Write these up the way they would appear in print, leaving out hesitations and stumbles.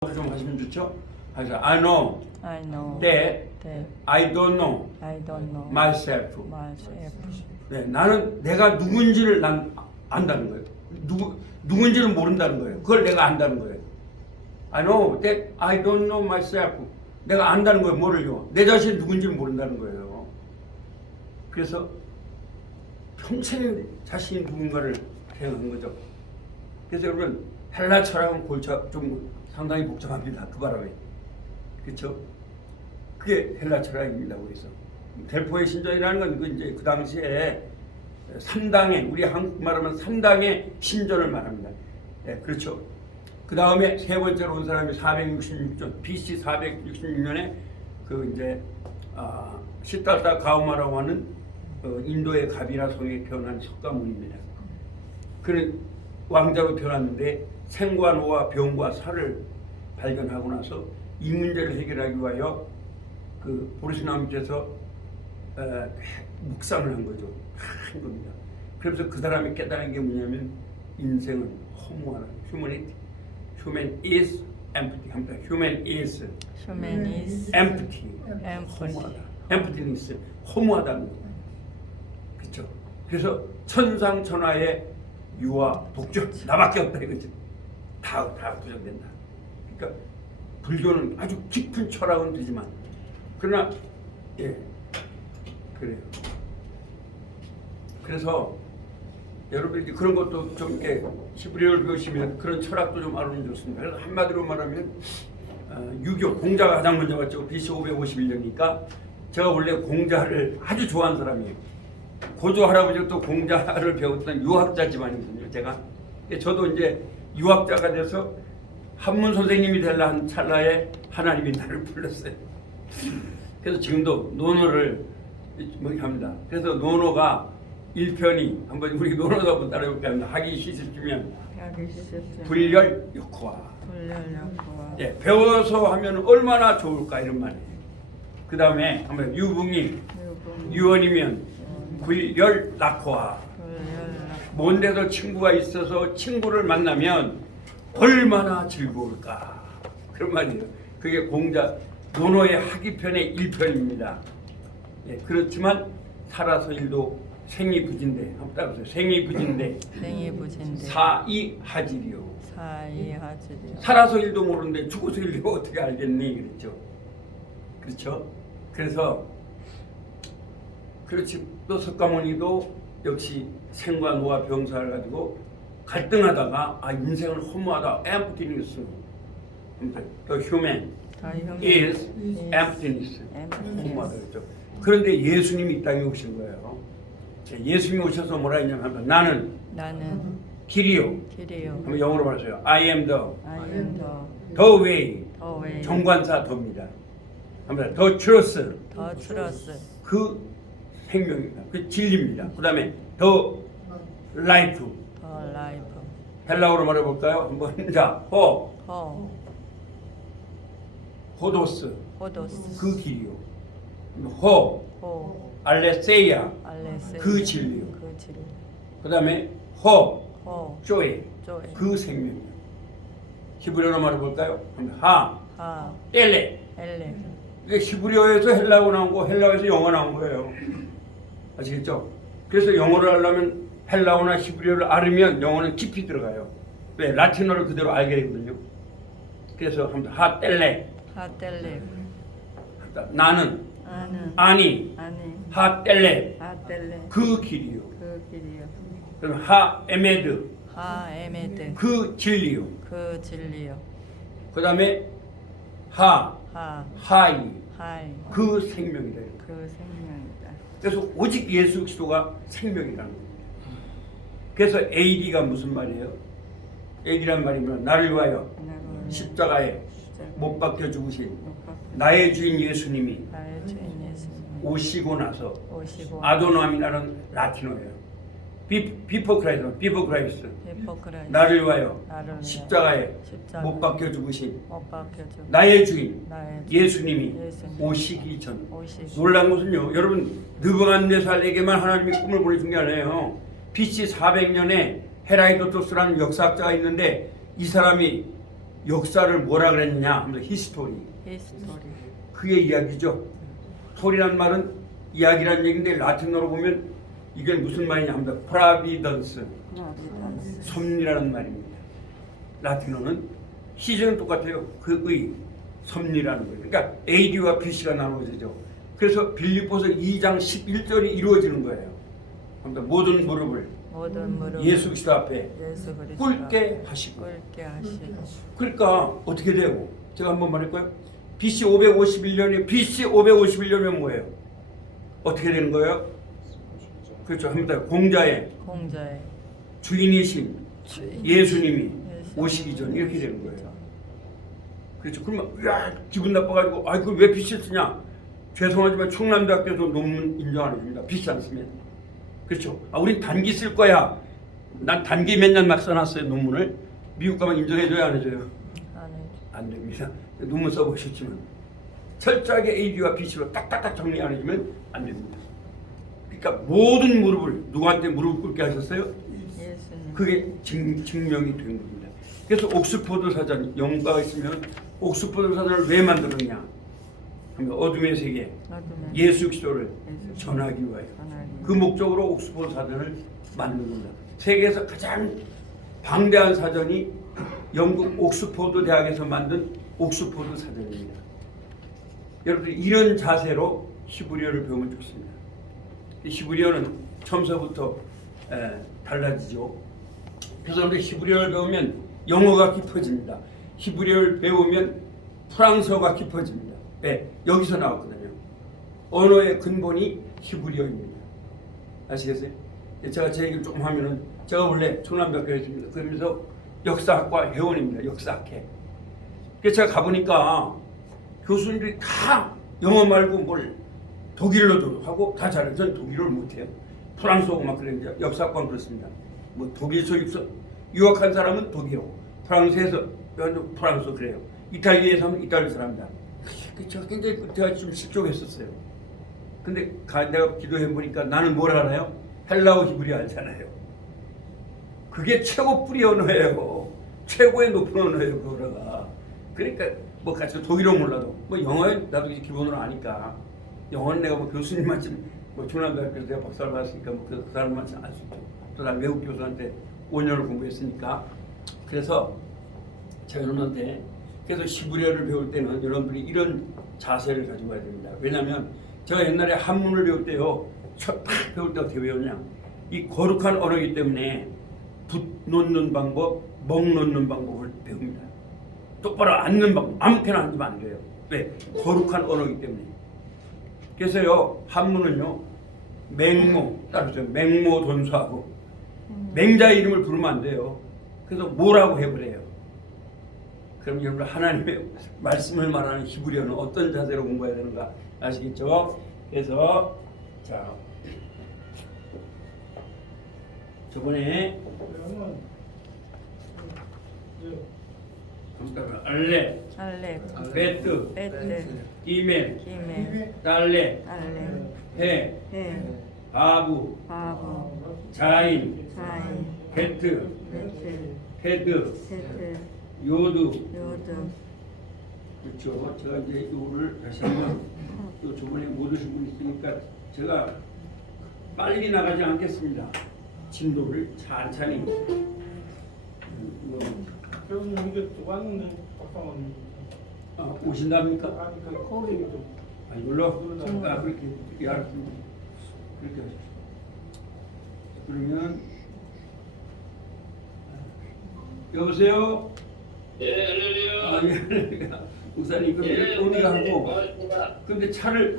좀 하시면 좋죠? 그래서 I know that I don't know myself. 네, 나는 내가 누군지를 난 안다는 거예요. 누군지는 모른다는 거예요. 그걸 내가 안다는 거예요. I know that I don't know myself. 내가 안다는 거예요. 뭐를요? 내 자신이 누군지를 모른다는 거예요. 그래서 평생 자신이 누군가를 생각한 거죠. 그래서 여러분 헬라 철학은 좀 상당히 복잡합니다. 그 바람에. 그렇죠? 그게 헬라 철학입니다. 그래서 델포의 신전이라는 건 이제 그 당시에 3당의, 우리 한국말 하면 3당의 신전을 말합니다. 네, 그렇죠. 그 다음에 세 번째로 온 사람이 466년, BC 466년에 그 이제 시달타 가우마라고 하는 인도의 가비나 성에 태어난 석가모니입니다. 그는 왕자로 태어났는데 생과 노와 병과 살을 발견하고 나서 이 문제를 해결하기 위하여 그 보르시나 밑에서 묵상을 한 거죠. 한 겁니다. 그래서 그 사람이 깨달은 게 뭐냐면 인생은 허무하다. Human is empty. Human is empty. 허무하다. Emptiness. 허무하다는 거예요. 그렇죠. 그래서 천상천하의 유아 독주 나밖에 없다 이거죠. 다 부정된다. 그러니까 불교는 아주 깊은 철학은 되지만 그러나 그래요. 그래서 여러분이 그런 것도 좀 이렇게 히브리어를 배우시면 그런 철학도 좀 알으면 좋습니다. 그래서 한마디로 말하면 유교 공자가 가장 먼저 왔죠. BC 551년이니까 제가 원래 공자를 아주 좋아하는 사람이에요. 고조 할아버지가 또 공자를 배웠던 유학자 집안이거든요. 제가 저도 이제 유학자가 돼서 한문 선생님이 되려 한 찰나에 하나님이 나를 불렀어요. 그래서 지금도 논어를 합니다. 그래서 논어가 1편이 한번 우리 논어도 한번 따라해볼까요? 하기 싫으면 불열 역화. 예, 배워서 하면 얼마나 좋을까 이런 말이에요. 그 다음에 한번 유붕이 유언이면 불열 낙화. 먼 데서 친구가 있어서 친구를 만나면 얼마나 즐거울까 그런 말이에요. 그게 공자 논어의 하기편의 1편입니다. 예, 그렇지만 살아서 일도 생이부진대. 한번 따라서 생이부진대. 사이하지리요. 살아서 일도 모르는데 죽어서 일도 어떻게 알겠니? 그랬죠. 그렇죠. 그래서 그렇지. 또 석가모니도 역시 생과 노와 병사를 가지고 갈등하다가 인생은 허무하다. emptiness. The human is emptiness. 허무하다 그랬죠. 그런데 예수님이 이 땅에 오신 거예요. 예수님이 오셔서 뭐라 했냐면 나는 길이요. 한번 영어로 말하세요. I am the way. 정관사 더입니다. 한번 the truth. 그 생명입니다. 그 진리입니다. 그 다음에 the life. 헬라어로 말해볼까요? 한번 자, 호도스. 그 길이요. 알레세이아. 그 진리요. 그 다음에 쪼에. 그 생명이요. 히브리어로 말해볼까요? 텔레. 이게 히브리어에서 헬라어 나온 거, 헬라어에서 영어 나온 거예요. 아시겠죠? 그래서 영어를 하려면 헬라어나 히브리어를 알으면 영어는 깊이 들어가요. 왜? 라틴어를 그대로 알게 되거든요. 그래서 한번 하텔레. 나는 아니 하텔레. 그 길이요. 그럼 하에메드. 그 진리요. 그 다음에 하이. 그 생명이다. 그래서 오직 예수 그리스도가 생명이라는 겁니다. 그래서 AD가 무슨 말이에요? AD란 말이 뭐야? 나를 위하여 십자가에 못 박혀 죽으신 나의 주인 예수님이 오시고 나서 아도나미라는 라틴어예요. 비포 크라이스트. 나를 위하여 십자가에 못 박혀 죽으신 나의 주인 예수님이 오시기 전. 놀란 것은요, 여러분 느부갓네살에게만 하나님이 꿈을 보내준 게 아니에요. BC 400년에 헤라이도토스라는 역사학자가 있는데 이 사람이 역사를 뭐라 그랬느냐 하면서 히스토리. 그게 이야기죠. 토리란 말은 이야기란 얘기인데 라틴어로 보면 이게 무슨 말이냐 하면 프라비던스, 섭리라는 말입니다. 라틴어는 시제는 똑같아요. 그의 섭리라는 거예요. 그러니까 AD와 BC가 나누어지죠. 그래서 빌립보서 2장 11절이 이루어지는 거예요. 그러니까 모든 무릎을 예수 그리스도 앞에 꿇게 하시고. 그러니까 어떻게 돼요? 제가 한번 말할까요? BC 551년이면 뭐예요? 어떻게 되는 거예요? 그렇죠. 합니다. 공자의 주인이신 예수님이 오시기 전 이렇게 되는 거예요. 그렇죠. 그러면 야 기분 나빠가지고 아 그걸 왜 BC를 쓰냐? 죄송하지만 충남대학교도 논문 인정 안 해줍니다. BC 안 쓰면. 그렇죠. 아 우린 단기 쓸 거야. 난 단기 몇 년 막 써놨어요 논문을. 미국 가면 인정해줘야 안 해줘요? 안 됩니다. 논문 써보셨지만 철저하게 AD와 BC로 딱딱딱 정리 안 해주면 안 됩니다. 그러니까 모든 무릎을 누구한테 무릎 꿇게 하셨어요? 그게 증명이 된 겁니다. 그래서 옥스퍼드 사전 영가가 있으면 옥스퍼드 사전을 왜 만들었냐? 어둠의 세계 예수 그리스도를 전하기 위하여 그 목적으로 옥스퍼드 사전을 만든 겁니다. 세계에서 가장 방대한 사전이 영국 옥스퍼드 대학에서 만든 옥스퍼드 사전입니다. 여러분들 이런 자세로 히브리어를 배우면 좋습니다. 히브리어는 처음서부터 달라지죠. 그래서 우리 히브리어를 배우면 영어가 깊어집니다. 히브리어를 배우면 프랑스어가 깊어집니다. 네, 여기서 나왔거든요. 언어의 근본이 히브리어입니다. 아시겠어요? 제가 제 얘기를 조금 하면은 제가 원래 충남대학교에 있습니다. 그러면서 역사학과 회원입니다. 역사학회. 그래서 제가 가보니까 교수님들이 다 영어 말고 뭘 독일어도 하고 다 잘해요. 저는 독일어를 못해요. 프랑스어고 막 그랬는데 역사학과는 그렇습니다. 뭐 독일에서 유학한 사람은 독일어, 프랑스에서 프랑스어 그래요. 이탈리아에서 하면 이탈리아 사람이다. 제가 굉장히 그때가 좀 실족했었어요. 근데 내가 기도해 보니까 나는 뭘 알아요? 헬라어 히브리어 알잖아요. 그게 최고 뿌리 언어예요. 최고의 높은 언어예요. 그 언어가. 그러니까 뭐 같이 독일어 몰라도 뭐 영어 나도 기본으로 아니까 영어는 내가 뭐 교수님한테 뭐 중남대학교에서 내가 박사를 받았으니까 뭐 그 사람한테 알 수 있죠. 또 난 외국 교수한테 5년을 공부했으니까. 그래서 제가 여러분한테 그래서 히브리어를 배울 때는 여러분들이 이런 자세를 가지고 가야 됩니다. 왜냐하면 제가 옛날에 한문을 배울 때요. 딱 배울 때 어떻게 배웠냐. 이 거룩한 언어이기 때문에 붓 놓는 방법, 먹 놓는 방법을 배웁니다. 똑바로 앉는 방법, 아무렇게나 앉으면 안 돼요. 왜? 거룩한 언어이기 때문에. 그래서요, 한문은요, 맹모, 따르죠. 맹모 돈수하고, 맹자의 이름을 부르면 안 돼요. 그래서 뭐라고 해버려요. 그럼 여러분 하나님의 말씀을 말하는 히브리어는 어떤 자세로 공부해야 되는가 아시겠죠? 그래서, 자, 저번에, 알레, 베트, 기멜, 달레, 해, 바부, 자인, 헤트, 헤드, 요드. 그렇죠. 제가 이제 요를 다시 한번 또 저번에 못 오신 분 있으니까 제가 빨리 나가지 않겠습니다. 진도를 찬찬히. 교수님 이게 왔는데 박사님. 오신답니까? 아니 그 거울이 좀. 이걸로? 그렇게 알았습니다. 그렇게 하십시오. 그러면 여보세요? 예, 안녕하세요. 예, 목사님 그럼 오늘 하고. 근데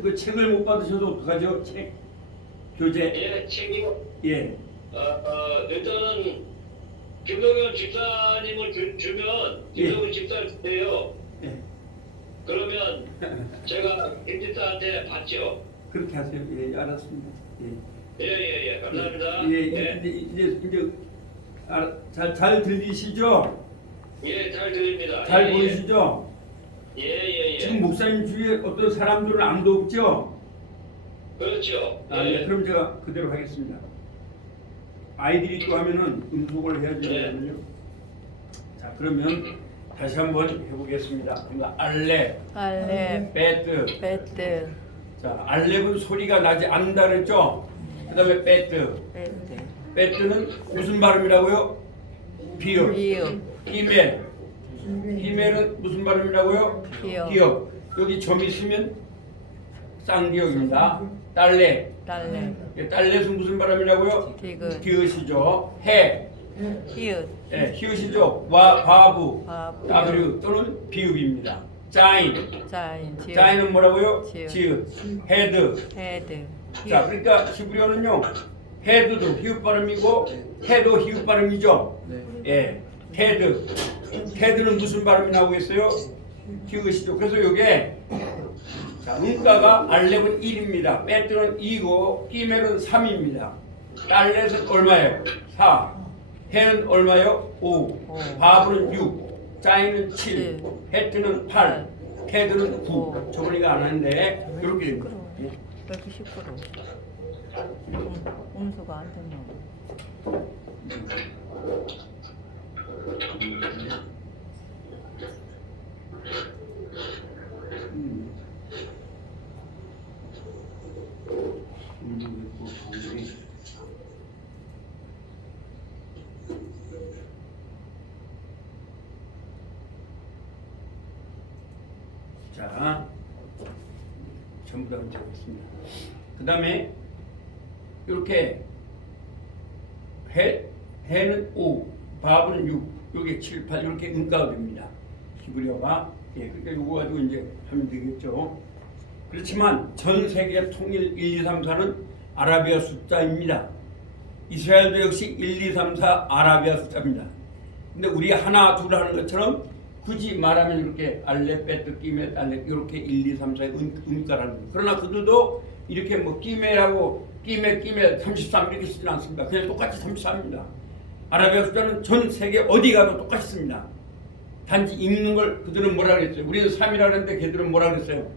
그 책을 못 받으셔도 어떡하죠? 책 교재. 예, 책이요. 예. 일단은 김동현 집사님을 주면 김동현 집사를 주세요. 예. 그러면 제가 김 집사한테 받죠. 그렇게 하세요. 예, 알았습니다. 예, 감사합니다. 예. 이제 잘 들리시죠? 예, 잘 들립니다. 잘 보이시죠? 예. 지금 목사님 주위에 어떤 사람들은 아무도 없죠? 그렇죠. 예, 그럼 제가 그대로 하겠습니다. 아이들이 또 하면은 음속을 해야 되거든요. 자, 그러면 다시 한번 해보겠습니다. 그러니까 알렙, 알렙, 베트. 베트, 자, 알렙은 소리가 나지 않는다 그랬죠? 그 다음에 베트. 베트, 베트는 무슨 발음이라고요? 비읍. 비읍, 히멜. 히멜은 무슨 발음이라고요? 기역, 기역. 여기 점 있으면 쌍기역입니다. 딸렛. 달렙, 딸렛은 무슨 발음이라고요? 디귿, 기엇이죠. 해. 히읗, 예, 히읗이죠. 와, 바부. 바부, W 또는 비읍입니다. 자인. 자인, 지읒, 자인은 뭐라고요? 지읒. 지읒. 헤드. 헤드, 자, 그러니까 히브리어는요. 헤드도 히읗 발음이고 해도 히읗 발음이죠. 예. 테드. 테드는 무슨 발음이 나오겠어요? 히읗이죠. 그래서 이게 자, 음가가 알렙은 1입니다. 베트는 2고 끼멜은 3입니다. 딸렛은 얼마예요? 4. 해는 얼마요? 5. 바브는 6. 짜이는 7. 헤트는 8. 테드는 9. 저번에가 안 했는데 이렇게 됩니다. 왜 이렇게 시끄러워? 음수가 안 됐나 봐. 자, 전부 다 문제겠습니다. 그 다음에 이렇게 해는 5, 밥은 6, 요게 7, 8 이렇게 음가가 됩니다. 히브리어가. 예, 그러니까 요거 가지고 이제 하면 되겠죠. 그렇지만 전 세계 통일 1, 2, 3, 4는 아라비아 숫자입니다. 이스라엘도 역시 1, 2, 3, 4 아라비아 숫자입니다. 근데 우리 하나, 둘 하는 것처럼 굳이 말하면 이렇게 알렙, 베트, 끼멜, 알렙 이렇게 1, 2, 3, 4의 음가라는 거예요. 그러나 그들도 이렇게 뭐 끼멜하고 끼멜 33 이렇게 쓰진 않습니다. 그냥 똑같이 33입니다. 아라비아 숫자는 전 세계 어디 가도 똑같이 씁니다. 단지 읽는 걸 그들은 뭐라 그랬어요? 우리는 3이라 그랬는데 걔들은 뭐라 그랬어요?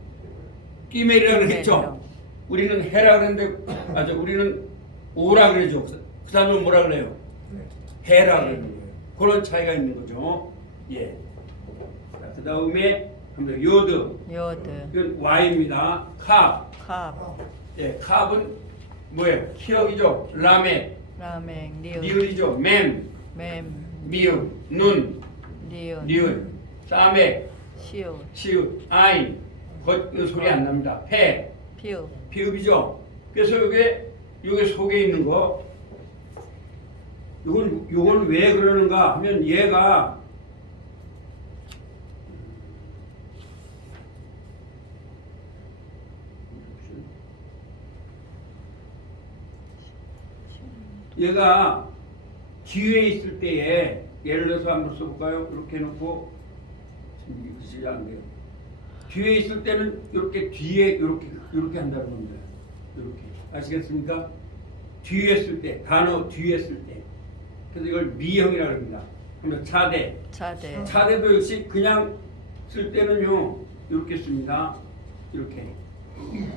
끼멜이라 그랬죠. 우리는 해라 그랬는데 맞아. 우리는 오라 그러죠. 그 사람은 뭐라 그래요? 해라 그러는 거예요. 그런 차이가 있는 거죠. 예. 그 다음에 요드. 요드, 이건 Y입니다. 캅. 캅, 예, 캅은 뭐예요? 키역이죠. 라메. 라멘, 니은, 니을이죠. 맴. 맴, 미음. 눈. 니은, 니은. 싸메. 시읒, 시읒. 아인. 겉 소리 안 납니다. 폐. 피읒, 비읍이죠. 그래서 요게 속에 있는 거. 요건 왜 그러는가 하면 얘가 뒤에 있을 때에 예를 들어서 한번 써볼까요? 이렇게 해놓고 지금 글씨 안 돼요. 뒤에 있을 때는 이렇게 뒤에 이렇게 한다는 겁니다. 이렇게 아시겠습니까? 뒤에 쓸 때, 단어 뒤에 쓸 때. 그래서 이걸 미형이라고 합니다. 그러면 차대. 차대, 차대도 역시 그냥 쓸 때는요 이렇게 씁니다. 이렇게.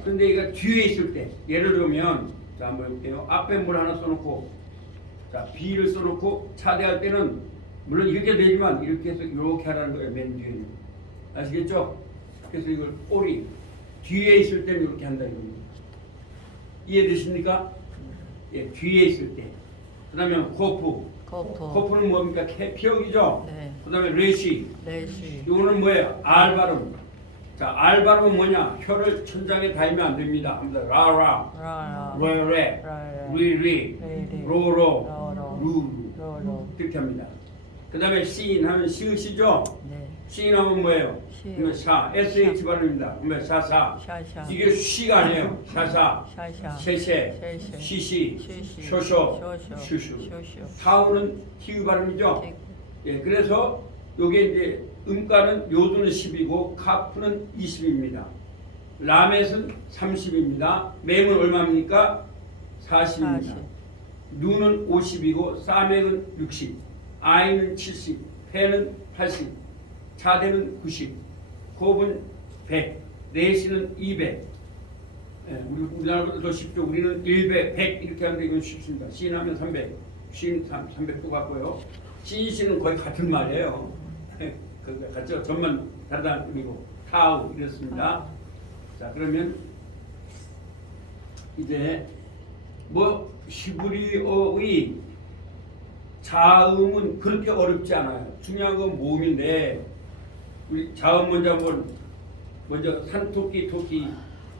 근데 이거 뒤에 있을 때 예를 들면 자 한번 해볼게요. 앞에 뭘 하나 써놓고 자 B를 써놓고 차대할 때는 물론 이렇게 되지만 이렇게 해서 이렇게 하라는 거예요. 맨 뒤에는. 아시겠죠? 그래서 이걸 꼬리 뒤에 있을 때는 이렇게 한다는 겁니다. 이해되십니까? 예, 뒤에 있을 때. 그 다음에 코프. 코프는 뭡니까? 피역이죠? 네, 그 다음에 레시. 레시, 이거는 뭐예요? R 발음. 자, R 발음은 뭐냐? 혀를 천장에 닿으면 안 됩니다. 라라, 라라, 레레, 라라, 리리, 리리, 로로, 로로, 루루. 로로, 이렇게 합니다. 그 다음에 씬 하면 시읒이죠? 네, 씬 하면 뭐예요? 시, 이거 샤, SH 발음입니다. 그러면 샤샤. 샤샤, 이게 쉬가 아니에요. 샤샤, 샤샤, 쉐쉐, 쉐쉐, 시시, 시시, 쇼쇼, 쇼쇼, 슈슈. 쇼쇼, 사우는 티우 발음이죠? 예, 그래서 요게 이제 음가는 요두는 10이고 카프는 20입니다. 라멧은 30입니다. 맴은 얼마입니까? 40입니다. 40. 누는 50이고 싸맥은 60, 아이는 70, 패는 80, 차대는 90, 곱은 100, 내시는 200. 예, 우리나라보다 더 쉽죠. 우리는 100, 100 이렇게 하는데 이건 쉽습니다. 신하면 300, 신 300도 같고요. 신시는 거의 같은 말이에요. 그 같죠? 전만 다르다 그리고 타우 이렇습니다. 자 그러면 이제 뭐 히브리어의 자음은 그렇게 어렵지 않아요. 중요한 건 모음인데 우리 자음 먼저 한번 먼저 산토끼 토끼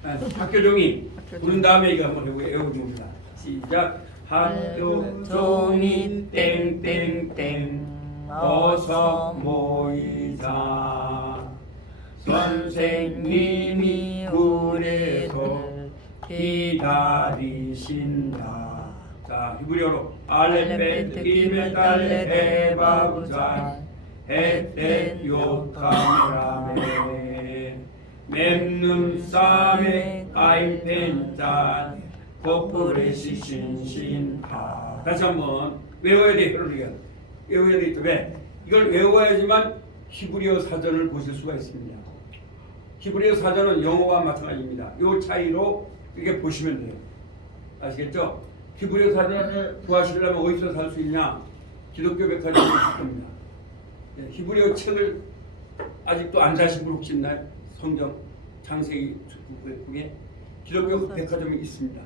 학교종이 부른 다음에 이거 한번 외워줍니다. 시작. 학교종이 땡땡땡 어서 모이자 선생님이 우리를 기다리신다. 자 히브리어로 알레벳 기메 달레 헤바부자 헤테 요타메라메 memnun same 아임펜잔 코프레시 신신파. 다시 한번 외워야 돼. 외워야 돼. 왜? 이걸 외워야지만 히브리어 사전을 보실 수가 있습니다. 히브리어 사전은 영어와 마찬가지입니다. 이 차이로 이렇게 보시면 돼요. 아시겠죠? 히브리어 사전을 구하시려면 어디서 살 수 있냐? 기독교 백화점에 있을 겁니다. 히브리어 책을 아직도 안 사신 분 혹시 있나요? 성경 창세기 북에 기독교 백화점이 있습니다.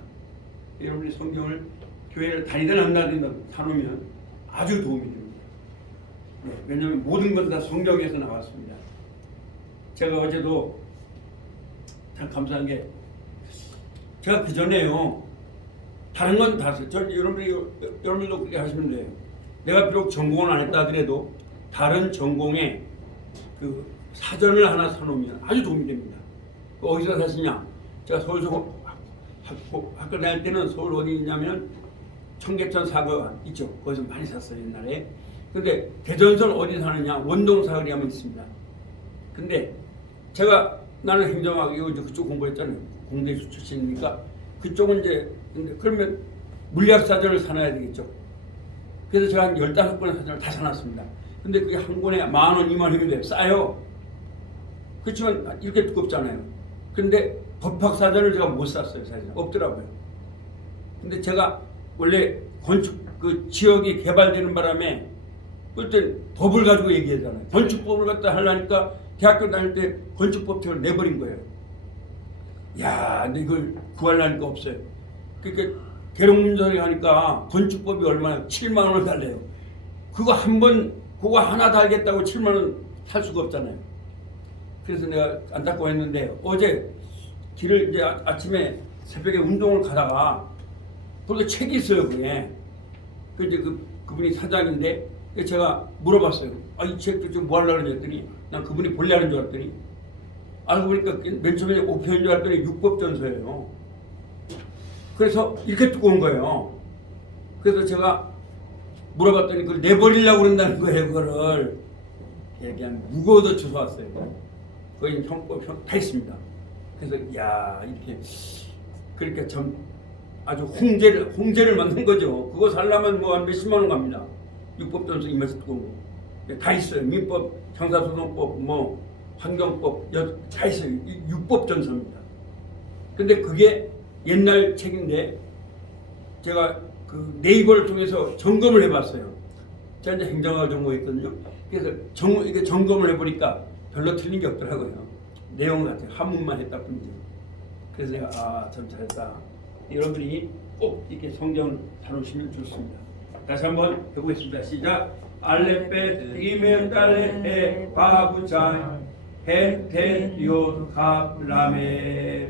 여러분이 성경을 교회를 다니든 안 다니든 사놓으면 아주 도움이 됩니다. 네, 왜냐하면 모든 건 다 성경에서 나왔습니다. 제가 어제도 참 감사한 게 제가 그 전에요 다른 건 다 했어요. 여러분들도 그렇게 하시면 돼요. 내가 비록 전공을 안 했다 하더라도 다른 전공에 그 사전을 하나 사놓으면 아주 도움이 됩니다. 어디서 사시냐? 제가 서울 학교 다닐 때는 서울 어디 있냐면 청계천 사거관 있죠. 거기서 많이 샀어요 옛날에. 근데 대전선 어디 사느냐? 원동 사거리 하면 있습니다. 근데 제가 나는 행정학 이제 그쪽 공부했잖아요. 공대 출신이니까 그쪽은 이제 근데 그러면 물리학 사전을 사놔야 되겠죠. 그래서 제가 한 15권의 사전을 다 사놨습니다. 근데 그게 한 권에 10,000원, 20,000원이 돼요. 싸요. 그렇지만 이렇게 두껍잖아요. 근데 법학사전을 제가 못 샀어요. 사실 없더라고요. 근데 제가 원래 건축 그 지역이 개발되는 바람에 그때 법을 가지고 얘기하잖아요. 건축법을 갖다 하려니까 대학교 다닐 때 건축법책을 내버린 거예요. 야, 근데 이걸 구하려니까 없어요. 그러니까 계룡문전에 가니까 건축법이 얼마나 70,000원을 달래요. 그거 그거 하나 달겠다고 70,000원 살 수가 없잖아요. 그래서 내가 안타까워했는데 어제 길을 이제 아침에 새벽에 운동을 가다가 거기 책이 있어요. 그게. 근데 그분이 사장인데 제가 물어봤어요. 아, 이 책도 좀 뭐 하려고 했더니 난 그분이 보려는 줄 알았더니 알고 보니까 맨 처음에 5편인 줄 알았더니 율법전서예요. 그래서 이렇게 두꺼운 거예요. 그래서 제가 물어봤더니 그걸 내버리려고 그런다는 거예요. 그거를 그냥 무거워도 주워왔어요. 거기 형법 다 있습니다. 그래서 야 이렇게 그러니까 참 아주 홍제를 만든 거죠. 그거 살려면 뭐 한 몇십만 원 갑니다. 율법전서 이면서 두꺼운 거 다 있어요. 민법, 형사소송법, 뭐 환경법 다 있어요. 율법전서입니다. 근데 그게 옛날 책인데 제가 그 네이버를 통해서 점검을 해봤어요. 제가 이제 행정학 전공했거든요. 그래서 이게 점검을 해보니까 별로 틀린 게 없더라고요. 내용 같아요. 한문만 했다 뿐이죠. 그래서 내가 참 잘했다. 여러분이 꼭 이렇게 성경을 다루시면 좋습니다. 다시 한번 해보겠습니다. 시작. 알레벳 이멘 달레 바부자 헤테 요카라메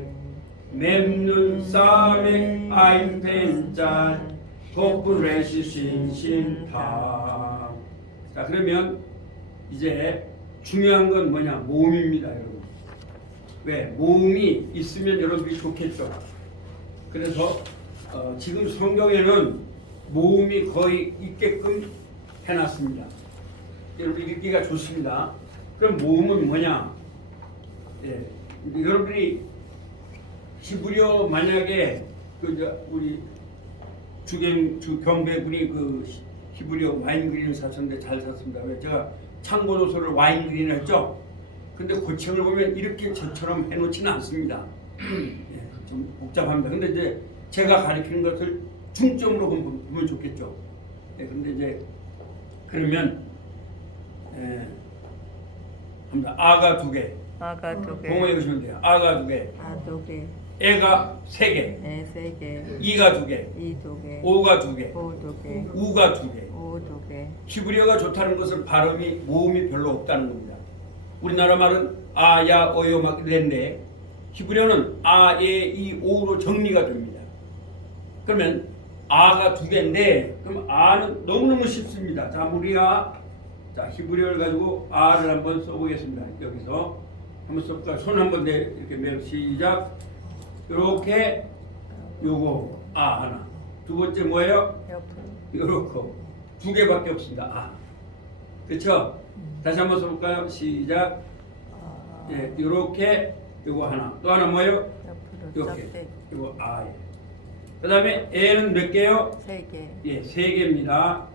memnun same 아임펜잔 코프레시 신신파. 자 그러면 이제 중요한 건 뭐냐? 모음입니다, 여러분. 왜? 모음이 있으면 여러분이 좋겠죠. 그래서 지금 성경에는 모음이 거의 있게끔 해놨습니다. 여러분 읽기가 좋습니다. 그럼 모음은 뭐냐? 예, 여러분이 히브리어 만약에 우리 주경배군이 그 히브리어 와인 그린을 샀었는데 잘 샀습니다. 왜? 제가 참고도서를 와인 그린을 했죠. 근데 그 책을 보면 이렇게 저처럼 해놓지는 않습니다. 예, 좀 복잡합니다. 근데 이제 제가 가르치는 것을 중점으로 보면 좋겠죠. 예, 근데 이제 그러면 합니다. 아가 2개. 아가 2개. 동호회 보시면 돼요. 아가 2개. 아 2개. 애가 3개. 에 3개. 이가 2개. 이 2개. 오가 2개. 오 2개. 우가 2개. 오 2개. 히브리어가 좋다는 것은 발음이 모음이 별로 없다는 겁니다. 우리나라 말은 아, 야, 어요 막 이랬는데 히브리어는 아, 예, 이, 오로 정리가 됩니다. 그러면 아가 2개인데 그럼 아는 너무너무 쉽습니다. 자, 우리가 자 히브리어를 가지고 아를 한번 써보겠습니다. 여기서 한번 써볼까요? 손 한번 이렇게 매우 시작. 이렇게 요거 아 하나. 두 번째 뭐예요? 옆으로. 요렇고 2개밖에 없습니다. 아, 그렇죠? 다시 한번 써볼까요? 시작. 아, 예, 요렇게 요거 하나. 또 하나 뭐예요? 옆으로 이렇게 짝대기. 요거 아. 그 다음에 애는 몇 개요? 3개. 예, 3개입니다.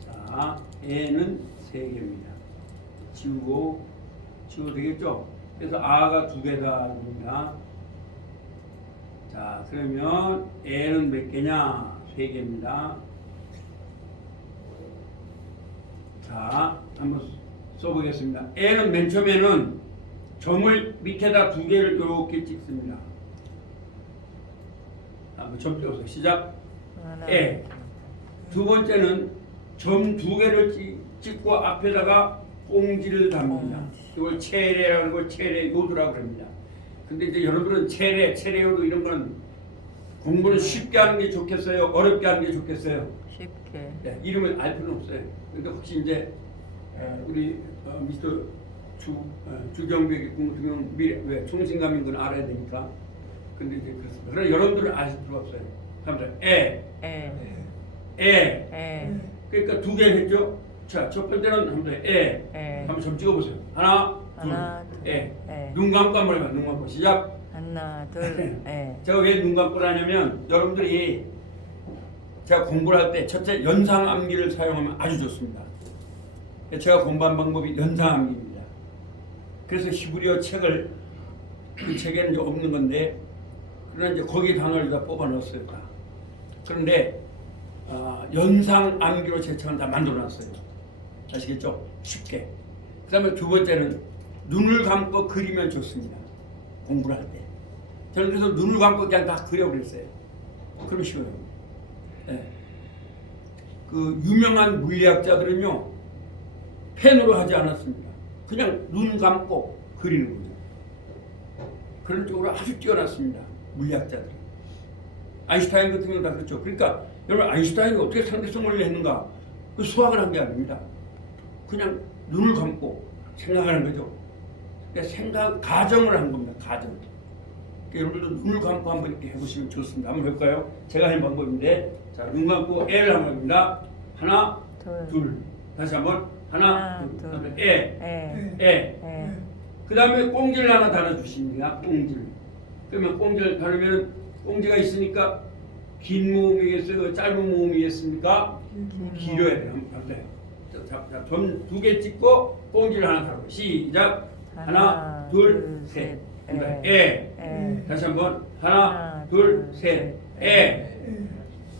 자, 애는 3개입니다. 지우고 되겠죠? 그래서 아가 2개다. 자, 그러면 애는 몇 개냐? 3개입니다. 자, 한번 써보겠습니다. 애는 맨 처음에는 점을 밑에다 2개를 이렇게 찍습니다. 한번 점 찍어서 시작. 하나. 애. 두 번째는 점 2개를 찍고 앞에다가 꽁지를 답니다. 이걸 체레라고 그러고 체레 요도라고 합니다. 근데 이제 여러분은 체레 요도 이런 거는 공부를 쉽게 하는 게 좋겠어요? 어렵게 하는 게 좋겠어요? 쉽게. 네, 이름을 알 필요는 없어요. 근데 혹시 이제 우리 미스터 주경배 공무원 왜 총신감인 건 알아야 되니까. 근데 이제 그렇습니다. 그러나 여러분들은 아실 필요가 없어요. 다음에 애. 그러니까 2개 했죠. 자, 첫 번째는 한번 애. 한번 점 찍어보세요. 하나, 둘, 애. 눈 감고 한번 해봐. 눈 감고 시작. 하나, 둘, 애. 제가 왜 눈 감고 하냐면 여러분들이 제가 공부를 할 때 첫째 연상 암기를 사용하면 아주 좋습니다. 제가 공부한 방법이 연상 암기입니다. 그래서 히브리어 책을 그 책에는 이제 없는 건데 그러나 이제 거기 단어를 다 뽑아 넣었어요. 다. 그런데 연상 암기로 제 책은 다 만들어 놨어요. 아시겠죠? 쉽게. 그 다음에 두 번째는 눈을 감고 그리면 좋습니다. 공부를 할 때. 저는 그래서 눈을 감고 그냥 다 그려버렸어요. 그럼 쉬워요. 네. 그 유명한 물리학자들은요 펜으로 하지 않았습니다. 그냥 눈 감고 그리는 거죠. 그런 쪽으로 아주 뛰어났습니다. 물리학자들이. 아인슈타인 같은 경우는 다 그렇죠. 그러니까 여러분 아인슈타인이 어떻게 상대성을 했는가? 그 수학을 한 게 아닙니다. 그냥 눈을 감고 생각하는 거죠. 그러니까 가정을 한 겁니다. 가정. 그러니까 여러분들도 눈을 감고 한번 이렇게 해보시면 좋습니다. 한번 볼까요? 제가 하는 방법인데, 자, 눈 감고 애를 한번 해봅니다. 하나, 둘. 다시 한번 하나, 둘. 그다음에 애. 그 다음에 꽁지를 하나 달아주십니다. 꽁지를. 그러면 꽁지를 달으면 꽁지가 있으니까 긴 모음이겠어요? 짧은 모음이겠습니까? 길어야 돼요. 한번 봐보세요. 자, 점 2개 찍고 꽁지를 하나 달고 시작. 하나, 둘, 셋. 애. 다시 한번 하나, 둘, 셋. 애.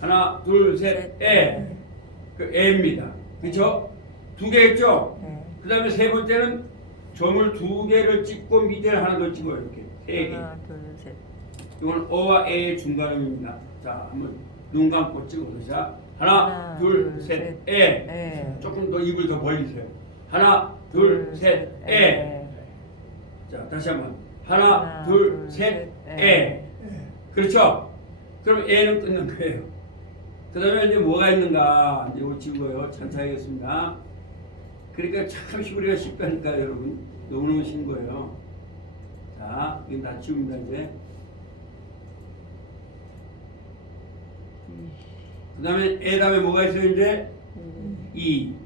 하나, 둘, 셋. 애. 그 애입니다. 그렇죠? 2개 했죠? 그 다음에 세 번째는 점을 2개를 찍고 밑에를 하나 더 찍어요. 이렇게 3개. 하나, 둘, 셋. 이건 어와 애의 중간음입니다. 자, 한번 눈 감고 찍어보자. 하나, 둘, 셋, 애. 조금 더 입을 더 벌리세요. 하나, 둘, 셋, 애. 자, 다시 한번. 하나, 둘, 셋, 애. 그렇죠? 그럼 애는 끊는 거예요. 그 다음에 이제 뭐가 있는가? 이제 이걸 지우고요. 천천히 하겠습니다. 그러니까 참 히브리어가 쉽다니까 여러분. 너무너무 쉬운 거예요. 자, 이건 다 지웁니다, 이제. 그 다음에 애 다음에 뭐가 있어요, 이제?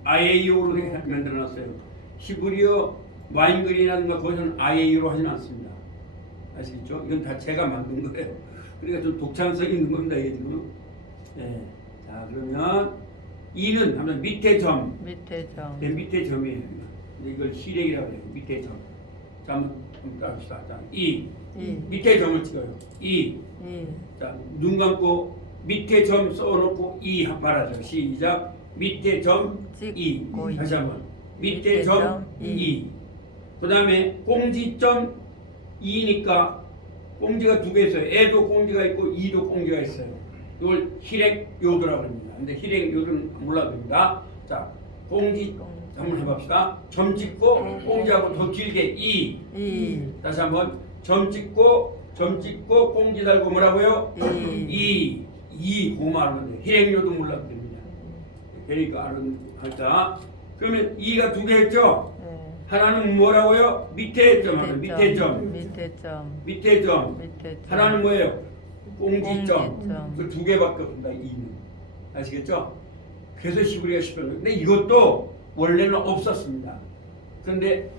IAU로 만들어놨어요. 히브리어 와인글이라든가 거기서는 IAU로 하진 않습니다. 아시겠죠? 이건 다 제가 만든 거예요. 그러니까 좀 독창성 있는 겁니다, 이게 지금. 네. 자, 그러면 이는 하면 밑에 점. 밑에 점. 네, 밑에 점이에요. 이걸 시력이라고 해요. 밑에 점. 자, 한번 따봅시다. 자, 밑에 점을 찍어요. 자, 눈 감고 밑에 점 써놓고 말하죠. 시작. 밑에 점 찍고 다시 한번. 밑에 점 그 다음에 꽁지점 2니까 꽁지가 두 개 있어요. 애도 꽁지가 있고 이도 꽁지가 있어요. 이걸 희렉요도라고 합니다. 근데 희렉요도는 몰라도 됩니다. 자, 꽁지 한번 해봅시다. 점 찍고 꽁지하고 더 길게 이. 다시 한번 점 찍고 꽁지 달고 뭐라고요? 이 고마운 건데 희렉요도 몰라도 됩니다. 그러니까 알자. 그러면 이가 두 개 했죠? 네. 하나는 뭐라고요? 밑에 점 하면 밑에 점. 밑에 점. 하나는 뭐예요? 꽁지점. 꽁지점. 그 두 개밖에 없습니다. 이는 아시겠죠? 그래서 히브리가 10편. 근데 이것도 원래는 없었습니다. 그런데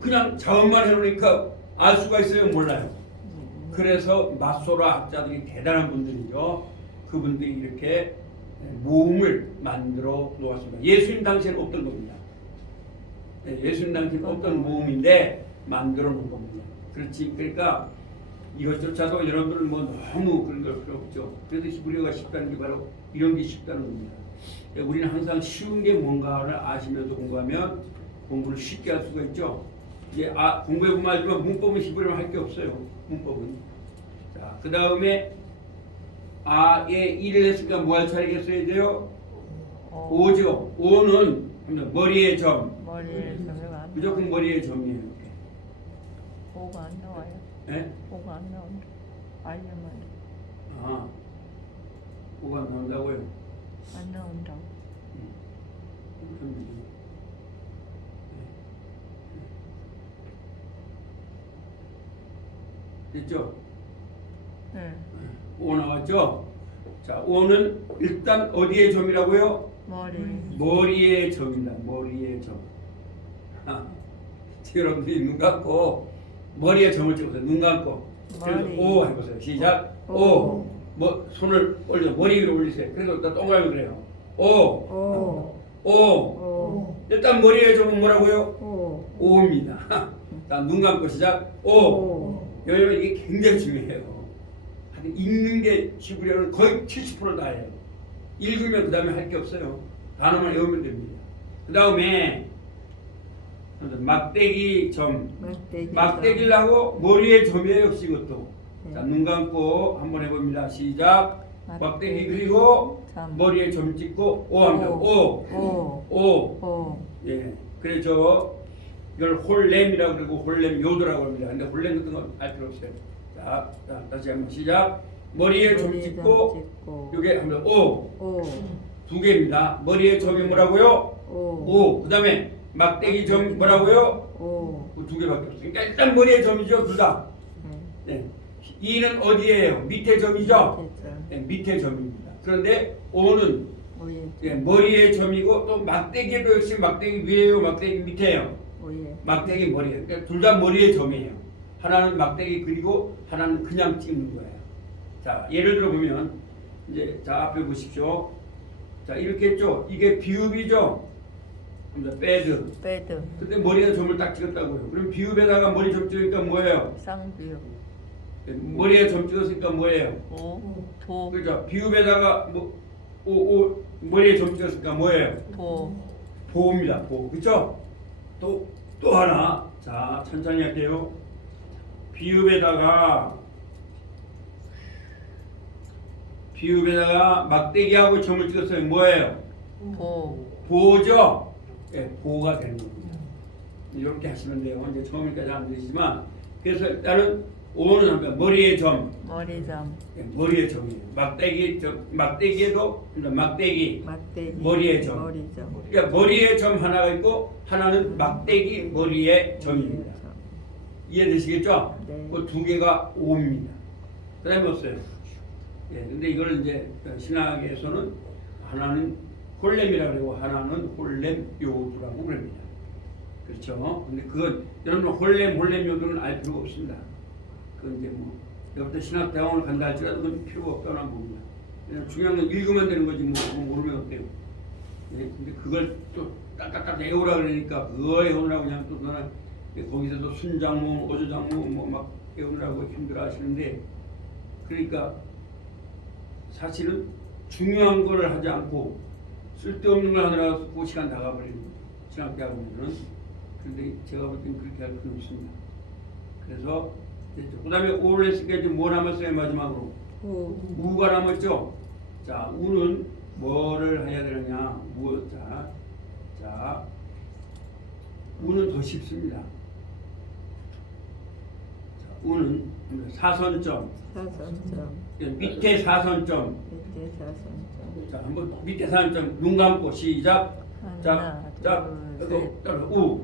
그냥 자음만 해놓으니까 알 수가 있어요? 몰라요. 그래서 마소라 학자들이 대단한 분들이죠. 그분들이 이렇게 모음을 만들어 놓았습니다. 예수님 당시에는 없던 겁니다. 예수님 당시에는 없던 모음인데 만들어 놓은 겁니다. 그렇지. 그러니까 이것조차도 여러분들은 뭐 너무 그런 걸 필요 없죠. 그래서 히브리어가 쉽다는 게 바로 이런 게 쉽다는 겁니다. 우리는 항상 쉬운 게 뭔가를 아시면서 공부하면 공부를 쉽게 할 수가 있죠. 이제 공부해보면 알지만 문법은 히브리어는 할 게 없어요. 문법은. 자, 그 다음에 아에 이를 했으니까 뭐 할 차례겠어야 돼요? 오죠. 오는 머리의 점. 머리에 점이 안 무조건 머리의 점이에요. 오가 안 나와요. 네? 오가 안 나온다. 알려면 오가 나온다고요? 안 나온다. 됐죠? 네. 오 나왔죠? 자, 오는 일단 어디의 점이라고요? 머리의 점입니다. 머리의 점. 여러분들이 눈 감고 머리에 점을 찍어서 눈 감고 그래서 오 해보세요. 시작. 오. 뭐 손을 올려 머리 위로 올리세요. 그래서 또 동그라미 그래요. 오. 일단 머리의 점은 뭐라고요? 오입니다. 자, 눈 감고 시작. 오. 여러분 이게 굉장히 중요해요. 읽는 게 히브리어는 거의 70% 다예요. 읽으면 그 다음에 할 게 없어요. 단어만 외우면 됩니다. 그 다음에 막대기 점. 막대기를 하고 머리의 점이에요. 역시 이것도. 자, 눈 감고 한번 해봅니다. 시작. 막대기 그리고 머리에 점 찍고 오 합니다. 오. 예. 그래서 이걸 홀렘이라고 그러고 홀렘 요도라고 합니다. 근데 홀렘 같은 건 알 필요 없어요. 자, 다시 한번 시작. 머리에 점 찍고 요게 하면 오. 두 개입니다. 머리에 점이 뭐라고요? 오. 그다음에 막대기 점 뭐라고요? 두 개밖에 없어요. 그러니까 일단 머리에 점이죠, 둘 다. 네. 이는 어디예요? 밑에 점이죠? 네, 밑에 점입니다. 그런데 오는 머리에 점이고 또 막대기도 역시 막대기 위에요, 막대기 밑에요. 막대기 머리에. 그러니까 둘 다 머리에 점이에요. 하나는 막대기 그리고 하나는 그냥 찍는 거예요. 자, 예를 들어 보면 이제 자 앞에 보십시오. 자, 이렇게 했죠. 이게 비읍이죠. 배드. 근데 머리에 점을 딱 찍었다고요. 그럼 비읍에다가 머리 점 찍으니까 뭐예요? 쌍비읍. 머리에 점 찍었으니까 뭐예요? 도. 그렇죠. 비읍에다가 머리에 점 찍었으니까 뭐예요? 보입니다. 보. 그렇죠? 또 하나. 자, 천천히 할게요. 비읍에다가 막대기하고 점을 찍었어요. 뭐예요? 보죠? 예, 보가 되는 겁니다. 이렇게 하시면 돼요. 이제 처음이니까 잘 안 되시지만 그래서 일단은 오는 하면 머리의 점. 예, 머리의 점이에요. 막대기에도 막대기. 머리의 점. 그러니까 머리의 점 하나가 있고 하나는 막대기 머리의 점입니다. 이해되시겠죠? 네. 그 두 개가 오입니다. 그 다음에 없어요. 예, 근데 이걸 이제 신학에서는 하나는 홀렘이라고 그러고 하나는 홀렘 요두라고 그럽니다. 그렇죠? 근데 그건 여러분 홀렘 요두는 알 필요가 없습니다. 그 이제 뭐 여기부터 신학대학원을 간다 할지라도 그건 필요가 없다는 겁니다. 중요한 건 읽으면 되는 거지 뭐 모르면 어때요? 예, 근데 그걸 또 딱딱딱 외우라 그러니까 그거 외우라고 그냥 또 너는 거기서도 순장모, 오조장모 뭐 막 외우느라고 힘들어 하시는데 그러니까 사실은 중요한 걸 하지 않고 쓸데없는 걸 하느라고 시간 나가버리는 신학대학원에서는 근데 제가 볼 때는 그렇게 할 필요 없습니다. 그래서 그 다음에 오를 했으니까 이제 뭐 남았어요? 마지막으로 우가 남았죠. 자, 우는 뭐를 해야 되느냐? 자, 우는 더 쉽습니다. 자, 우는 사선점. 밑에 사선점. 자, 한번 밑에 사선점 눈 감고 시작. 자, 우.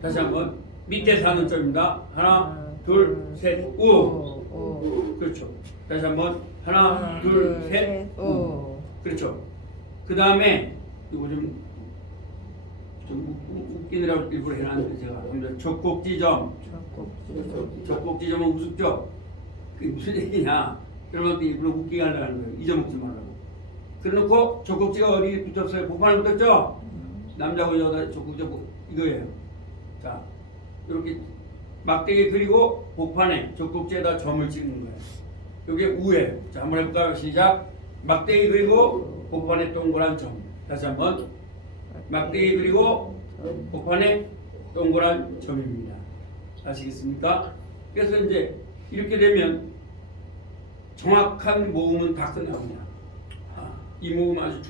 다시 한번 밑에 사선점입니다. 하나, 둘, 셋, 우. 그렇죠. 다시 한번 하나, 둘, 셋, 우. 그렇죠. 그 다음에 이거 좀 웃기느라고 일부러 해놨는데 제가 한번 적곡지점. 적곡지점은 우습죠. 그게 무슨 얘기냐? 그러면 일부러 웃기게 하려는 거예요. 잊어먹지 말라고. 그래놓고 적곡지가 어디 붙었어요? 복판에 붙었죠? 남자고 여자 적곡지 이거예요. 자, 이렇게 막대기 그리고 복판에 적곡지에다 점을 찍는 거예요. 이게 우예요. 자, 한번 해볼까요? 시작. 막대기 그리고 복판에 동그란 점. 다시 한번. 막대기 그리고 복판에 동그란 점입니다. 아시겠습니까? 그래서 이제 이렇게 되면 정확한 모음은 다 끝납니다. 이 모음 아주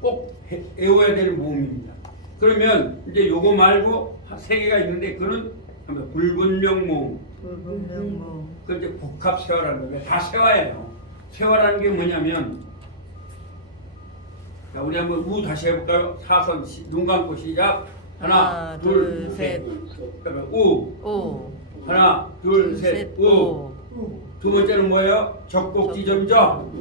꼭 외워야 되는 모음입니다. 그러면 이제 요거 말고 세 개가 있는데 그는 불분명 모음. 그 이제 복합 세화라는 거예요. 다 세화예요. 세화라는 게 뭐냐면, 자, 우리 한번 우 다시 해볼까요? 사선 눈 감고 시작. 하나, 둘, 셋. 우. 하나, 둘, 셋. 우. 두 번째는 뭐예요? 적곡지점이죠.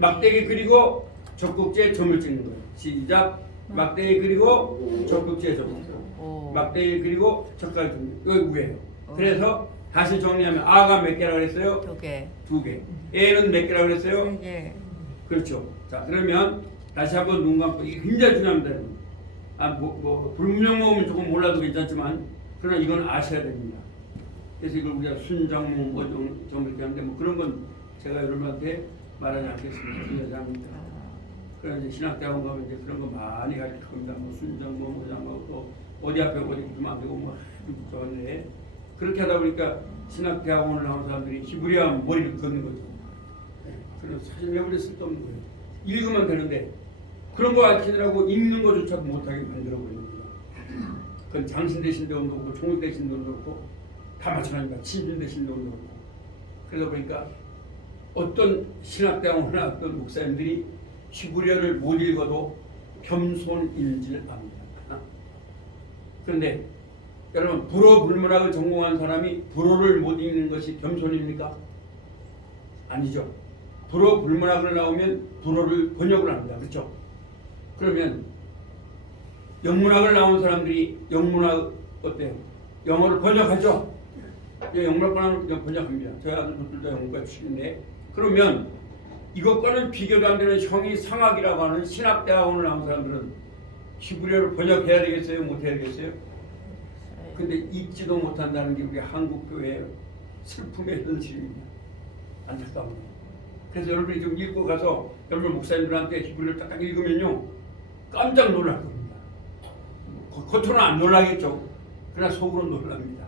막대기 그리고 적곡지에 점을 찍는 거예요. 시작. 막대기 그리고 적곡지에 점. 막대기 그리고 적곡지에 점. 이거 우예요. 그래서 다시 정리하면 아가 몇 개라고 그랬어요? 2개. 2개. 애는 몇 개라고 그랬어요? 3개. 그렇죠. 자, 그러면 다시 한번 눈 감고 이게 굉장히 중요합니다. 불문명 모음은 조금 몰라도 괜찮지만 그러나 이건 아셔야 됩니다. 그래서 이걸 우리가 순정모음 좀 이렇게 하는데 그런 건 제가 여러분한테 말하지 않겠습니다. 중요합니다. 그래서 이제 신학대학원 가면 이제 그런 거 많이 가르칠 겁니다. 순정모음, 또 어디 앞에 어디 붙으면 안 되고 저런데 그렇게 하다 보니까 신학대학원을 나온 사람들이 히브리어 머리를 걷는 거죠. 그래서 사실 외우려 쓸데없는 거예요. 읽으면 되는데 그런 거 가르치느라고 읽는 거조차도 못하게 만들어버리는 거예요. 그건 장신 대신 대원도 그렇고 총을 대신 대원도 그렇고 다 마찬가지입니다. 친준 대신 대원도 그렇고. 그러다 보니까 어떤 신학대학원이나 어떤 목사님들이 히브리어를 못 읽어도 겸손인 줄 압니다. 그런데 여러분 불어불문학을 전공한 사람이 불어를 못 읽는 것이 겸손입니까? 아니죠. 불어불문학을 나오면 불어를 번역을 합니다. 그렇죠? 그러면 영문학을 나온 사람들이 영문학 어때요? 영어를 번역하죠? 영문학과는 번역합니다. 저희 아들들도 다 영문과 출신인데 그러면 이것과는 비교도 안 되는 형이상학이라고 하는 신학대학원을 나온 사람들은 히브리어를 번역해야 되겠어요? 못해야 되겠어요? 근데 읽지도 못한다는 게 우리 한국교회의 슬픔의 현실입니다. 안타까운. 그래서 여러분이 좀 읽고 가서 여러분 목사님들한테 히브리어를 딱 읽으면요 깜짝 놀랄 겁니다. 겉으로는 안 놀라겠죠. 그러나 속으로 놀랍니다.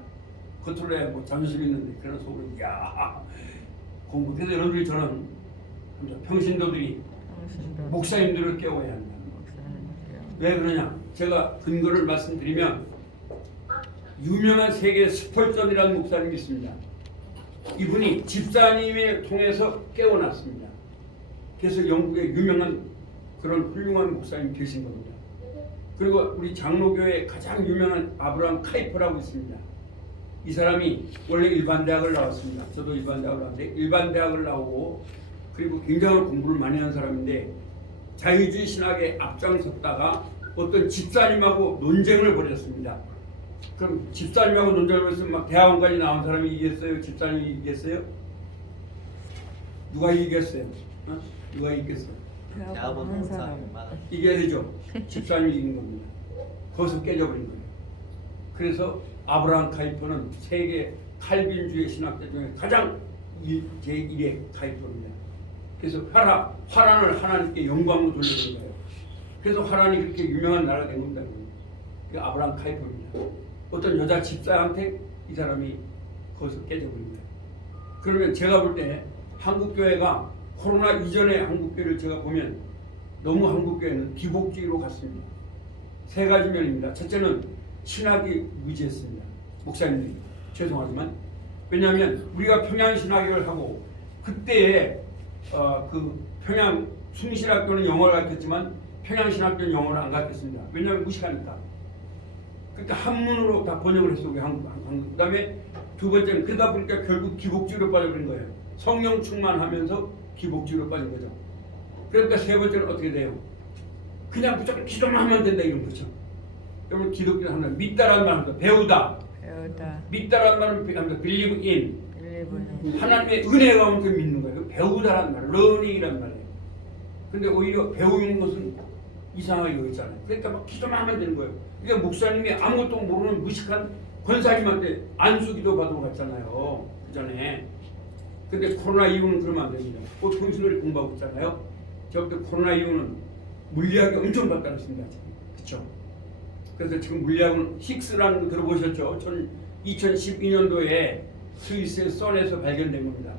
겉으로야 자존심 있는데 그러나 속으로 야 공부. 그래서 여러분들이 저는 평신도들이 목사님들을 깨워야 한다. 왜 그러냐? 제가 근거를 말씀드리면 유명한 세계 스펄전이라는 목사님이 있습니다. 이분이 집사님을 통해서 깨어났습니다. 그래서 영국의 유명한 그런 훌륭한 목사님이 되신 겁니다. 그리고 우리 장로교회 가장 유명한 아브라함 카이퍼라고 있습니다. 이 사람이 원래 일반대학을 나왔습니다. 저도 일반대학을 나왔는데 일반대학을 나오고 그리고 굉장한 공부를 많이 한 사람인데 자유주의 신학에 앞장섰다가 어떤 집사님하고 논쟁을 벌였습니다. 그럼 집사님하고 논쟁을 벌였으면 막 대학원까지 나온 사람이 이겼어요? 집사님이 이겼어요? 누가 이겼어요? 누가 이겼어요? 대학원 한 사람. 이겨야 되죠. 집사님이 이긴 겁니다. 거기서 깨져버린 거예요. 그래서 아브라함 카이퍼는 세계 칼빈주의 신학자 중에 가장 제1의 카이퍼입니다. 그래서 화란을 하나님께 영광으로 돌려준 거예요. 그래서 화란이 그렇게 유명한 나라가 된 겁니다. 그 아브라함 카이퍼입니다. 겁니다. 어떤 여자 집사한테 이 사람이 거기서 깨져버립니다. 그러면 제가 볼 때 한국교회가 코로나 이전의 한국교회를 제가 보면 너무 한국교회는 기복주의로 갔습니다. 세 가지 면입니다. 첫째는 신학이 무지했습니다. 목사님들이 죄송하지만 왜냐하면 우리가 평양신학을 하고 그때에 그 평양 숭실학교는 영어를 가르쳤지만 평양신학교는 영어를 안 가르쳤습니다. 왜냐하면 무식하니까. 그러니까 한문으로 다 번역을 했어 우리 한국. 그다음에 두 번째는 그러다 보니까 결국 기복주의로 빠져버린 거예요. 성령 충만하면서 기복주의로 빠진 거죠. 그러니까 세 번째는 어떻게 돼요? 그냥 무조건 기도만 하면 된다 이런 거죠. 여러분 기독교는 하나 믿다라는 말입니다. 배우다. 믿다라는 말은 believe in. 하나님의 은혜 가운데 믿는 거예요. 배우다라는 말, learning이라는 말이에요. 근데 오히려 배우는 것은 이상하게 여기잖아요. 그러니까 막 기도만 하면 되는 거예요. 그러니까 목사님이 아무것도 모르는 무식한 권사님한테 안수기도 받으러 갔잖아요. 그 전에. 근데 코로나 이후는 그러면 안 됩니다. 곧 성신들이 공부하고 있잖아요. 저부터 코로나 이후는 물리학이 엄청 발달했습니다. 그렇죠? 그래서 지금 물리학은 힉스라는 거 들어보셨죠? 2012년도에 스위스의 선에서 발견된 겁니다.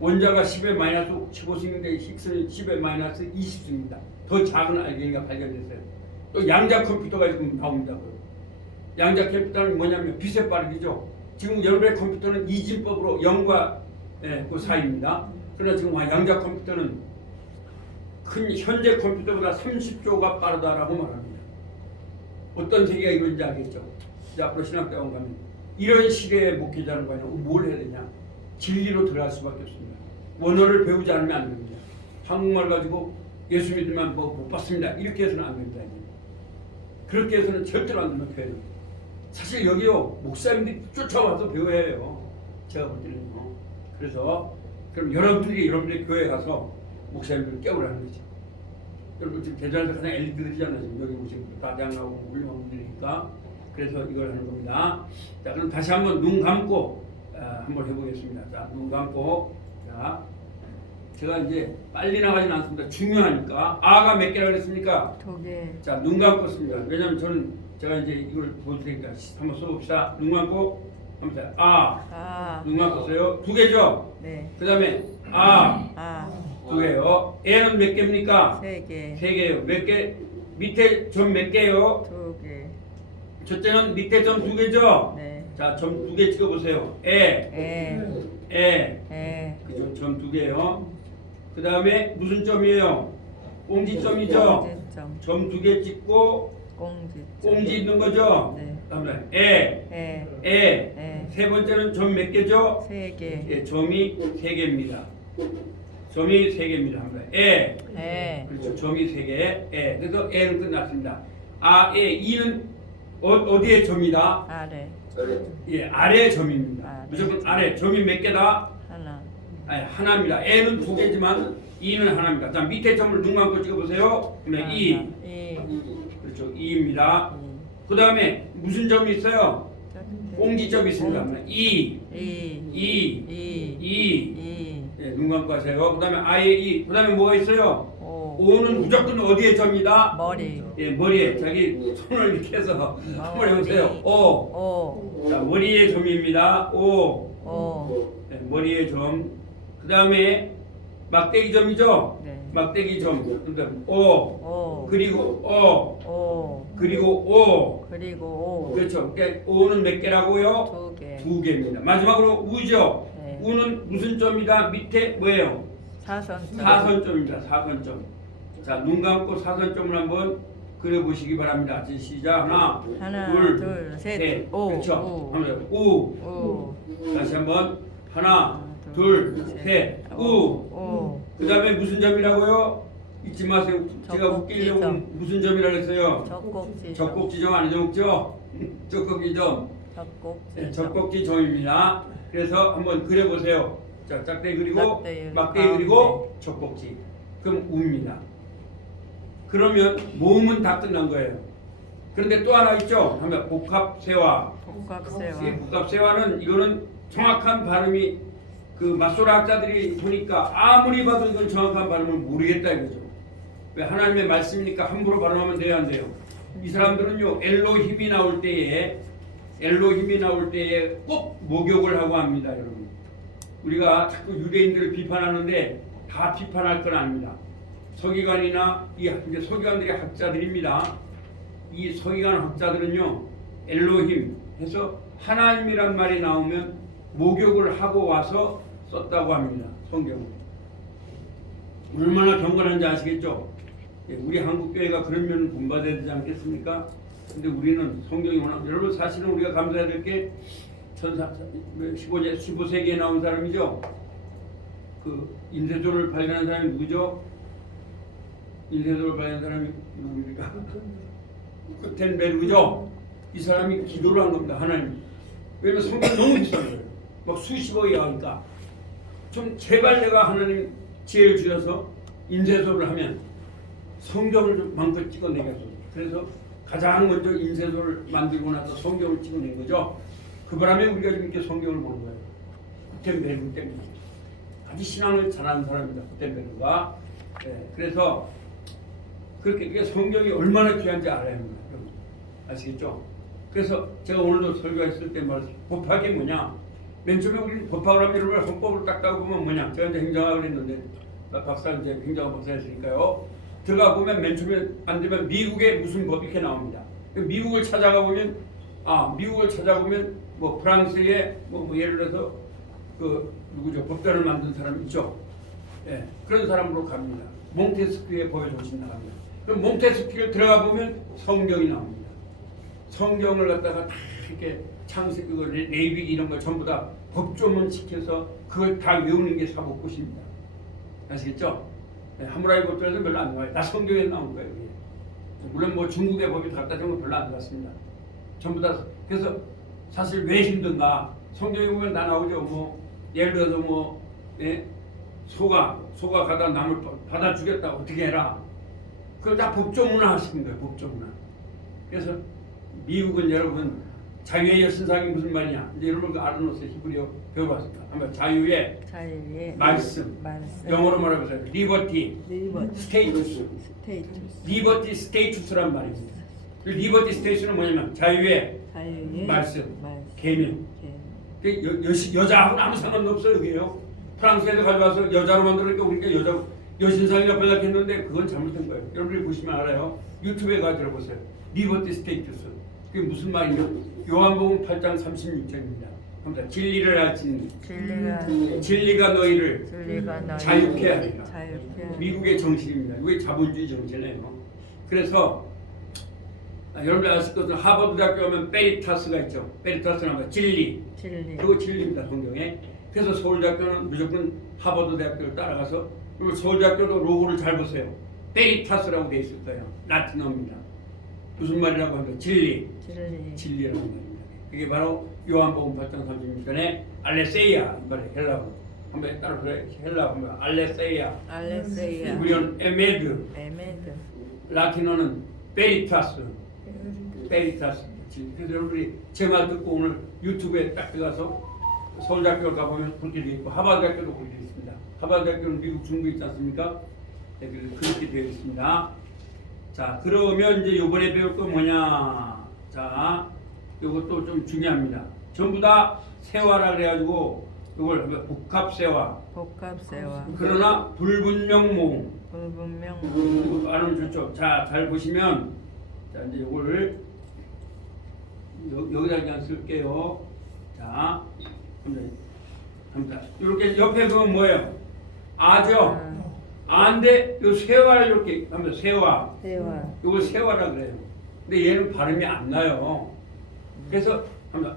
원자가 10의 마이너스 15승인데 힉스는 10의 마이너스 20승입니다. 더 작은 알갱이가 발견됐어요. 또 양자 컴퓨터가 지금 나옵니다. 양자 컴퓨터는 뭐냐면 빛의 빠르기죠. 지금 여러분의 컴퓨터는 이진법으로 0과 그 사이입니다. 그러나 지금 양자 컴퓨터는 큰 현재 컴퓨터보다 30조가 빠르다라고 말합니다. 어떤 세계가 이런지 알겠죠? 이제 앞으로 신학대원 가면 이런 시대의 목회자는 뭘 해야 되냐? 진리로 들어갈 수밖에 없습니다. 원어를 배우지 않으면 안 됩니다. 한국말 가지고 예수 믿으면 못 받습니다. 이렇게 해서는 안 됩니다. 그렇게 해서는 절대로 안 되면 교회는. 사실 여기요 목사님들이 쫓아와서 배워야 해요. 제가 볼 때는요. 그래서 그럼 여러분들의 교회에 가서 목사님들을 깨우라는 거죠. 여러분 지금 대전에서 가장 엘리트들이잖아요. 지금 여기 오신 다장하고 훌륭한 분들이니까. 그래서 이걸 하는 겁니다. 자, 그럼 다시 한번 눈 감고 한번 해보겠습니다. 자, 눈 감고. 자, 제가 이제 빨리 나가진 않습니다. 중요하니까. 아가 몇 개라 그랬습니까? 2개. 자, 눈 감고 씁니다. 왜냐면 제가 이제 이걸 보여드리니까 한번 써봅시다. 눈 감고 하면서 눈 감고 써요. 2개죠? 네. 그 다음에 2개요. 애는 몇 개입니까? 3개. 3개요. 몇 개? 밑에 점 몇 개요? 2개. 첫째는 밑에 점 2개죠? 네. 자, 점 2개 찍어보세요. 그죠? 점 2개요. 그 다음에 무슨 점이에요? 꽁지점이죠? 꽁지점. 점 2개 찍고 꽁지 있는 거죠? 네. 그다음에 세 번째는 점 몇 개죠? 3개. 예, 점이 3개입니다. 점이 3개입니다. 그렇죠. 점이 3개. 그래서 애는 끝났습니다. 이는 어디에 점이다? 아래. 예, 아래 점입니다. 아래. 무조건 아래. 점이 몇 개다? 하나. 하나입니다. 애는 2개지만 이는 하나입니다. 자, 밑에 점을 눈 감고 찍어보세요. 그러면 2. 그렇죠. 2입니다. 그 다음에 무슨 점이 있어요? 꽁지점이 있습니다. 2. 예, 눈 감고 하세요. 그 다음에 아예 2. 그 다음에 뭐가 있어요? 5는 무조건 어디에 점이다? 머리. 예, 머리에. 자기 손을 이렇게 해서 한번 해보세요. 5. 자, 머리에 점입니다. 5. 네, 머리에 점. 그 다음에 막대기 점이죠? 네. 막대기 점. 그러니까 5. 그리고 5. 그리고 5. 그렇죠. 그러니까 5는 몇 개라고요? 2개. 2개입니다. 마지막으로 우죠? 네. 우는 무슨 점이다? 밑에 뭐예요? 사선점입니다. 사선점. 자, 눈 감고 사선점을 한번 그려보시기 바랍니다. 이제 시작. 하나, 둘, 셋. 그렇죠. 하면 우. 다시 한번 하나, 둘, 셋. 우. 그 다음에 무슨 점이라고요? 잊지 마세요. 제가 웃기려고 무슨 점이라고 했어요? 젖꼭지점 아니죠? 젖꼭지점. 네, 젖꼭지점입니다. 그래서 한번 그려보세요. 자, 짝대기 그리고 막대기 그리고 젖꼭지. 그럼 우입니다. 그러면 모음은 다 끝난 거예요. 그런데 또 하나 있죠? 하면 복합세화. 예, 복합세화는 이거는 정확한 발음이 그 맞소라 학자들이 보니까 아무리 봐도 이건 정확한 발음을 모르겠다 이거죠. 왜 하나님의 말씀이니까 함부로 발음하면 돼요, 안 돼요? 이 사람들은요 엘로힘이 나올 때에 꼭 목욕을 하고 합니다, 여러분. 우리가 자꾸 유대인들을 비판하는데 다 비판할 건 아닙니다. 서기관이나 이제 서기관들이 학자들입니다. 이 서기관 학자들은요 엘로힘 해서 하나님이란 말이 나오면 목욕을 하고 와서 썼다고 합니다. 성경을. 얼마나 경건한지 아시겠죠? 우리 한국 교회가 그런 면을 본받아야 되지 않겠습니까? 근데 우리는 성경이 워낙 여러분 사실은 우리가 감사해야 될 게 15세기에 나온 사람이죠. 그 인쇄소를 발견한 사람이 누구죠? 인쇄소를 발견한 사람이 누굽니까? 구텐베르그죠. 이 사람이 기도를 한 겁니다. 하나님. 왜냐면 성경이 너무 비싼 거예요. 막 수십억이 하니까 좀 제발 내가 하나님 지혜를 주셔서 인쇄소를 하면 성경을 좀 마음껏 찍어내겠어. 그래서 가장 먼저 인쇄소를 만들고 나서 성경을 찍어낸 거죠. 그 바람에 우리가 지금 이렇게 성경을 보는 거예요. 구텐베르그 때문에. 아주 신앙을 잘하는 사람입니다. 구텐베르그가. 네, 그래서 그렇게 성경이 얼마나 귀한지 알아야 합니다. 여러분. 아시겠죠? 그래서 제가 오늘도 설교했을 때 말했어요. 법학이 뭐냐? 맨 처음에 우리는 법학을 하면 여러분 헌법을 딱 따고 보면 뭐냐? 제가 이제 행정학을 했는데 박사 이제 행정학 박사였으니까요. 들어가 보면 맨 처음에 안 되면 미국의 무슨 법이 이렇게 나옵니다. 미국을 찾아가 보면 뭐 프랑스의 뭐 예를 들어서 그 누구죠? 법단을 만든 사람 있죠. 예, 그런 사람으로 갑니다. 몽테스키의 법에 조심 나갑니다. 그럼 몽테스키를 들어가 보면 성경이 나옵니다. 성경을 갖다가 다 이렇게 창세기, 레위기 이런 걸 전부 다 법조문 시켜서 그걸 다 외우는 게 사법고시입니다. 아시겠죠? 네, 하무라비 법조에서 별로 안 나와요. 다 성경에 나온 거예요. 이게. 물론 뭐 중국의 법이 갖다 준 건 별로 안 나왔습니다. 전부 다. 그래서 사실 왜 힘든가? 성경에 보면 다 나오죠. 뭐 예를 들어서 뭐 소가 가다 남을 받아 주겠다 어떻게 해라. 그걸 다 법조문화 하시는 거예요. 법조문화. 그래서 미국은 여러분 자유의 여신상이 무슨 말이냐? 이제 여러분 알아놓으세요. 히브리어 배워봤습니다. 한번 자유의 말씀. 영어로 말해보세요. 리버티 스테이투스. 리버티 스테이투스란 말입니다. 리버티 스테이투스는 뭐냐면 자유의 말씀. 계명. 여자하고는 아무 상관없어요. 그게요. 프랑스에서 가져와서 여자로 만들니까 우리가 여신상이라고 생각했는데 그건 잘못된 거예요. 여러분이 보시면 알아요. 유튜브에 가 들어보세요. 리버티 스테이투스. 그게 무슨 말이냐? 요한복음 8장 36절입니다. 합니다. 진리를 알지니 진리가 너희를 자유케 하리라. 미국의 정신입니다. 이게 자본주의 정신이에요. 그래서 여러분들 아실 것은 하버드 대학교 가면 베리타스가 있죠. 베리타스는 뭐야? 진리. 그거 진리입니다. 성경에. 그래서 서울대학교는 무조건 하버드 대학교를 따라가서 그리고 서울대학교도 로고를 잘 보세요. 베리타스라고 돼 있을 거예요. 라틴어입니다. 무슨 말이라고 하면 진리라는 말입니다. 그게 바로 요한복음 8장 36절에 알레세이아 이 말이에요. 헬라어. 한번 따로 그래. 헬라어 하면 알레세이아. 우리는 에메드. 라틴어는 베리타스. 그래서 여러분이 제 말 듣고 오늘 유튜브에 딱 들어가서 서울대학교 가보면 그렇게 되어 있고 하버드대학교도 그렇게 되어 있습니다. 하버드대학교는 미국 중부에 있지 않습니까? 네, 그렇게 되어 있습니다. 자, 그러면 이제 요번에 배울 건 뭐냐? 자, 요것도 좀 중요합니다. 전부 다 세화라 그래가지고 이걸 복합세화. 그러나 불분명 모음. 알면 좋죠. 자, 잘 보시면 자 이제 요걸 여기다 그냥 쓸게요. 자, 합니다. 이렇게 옆에 그건 뭐예요? 아죠. 아인데 요 세화를 이렇게 하면 세화. 이걸 세화라 그래요. 근데 얘는 발음이 안 나요. 그래서 하면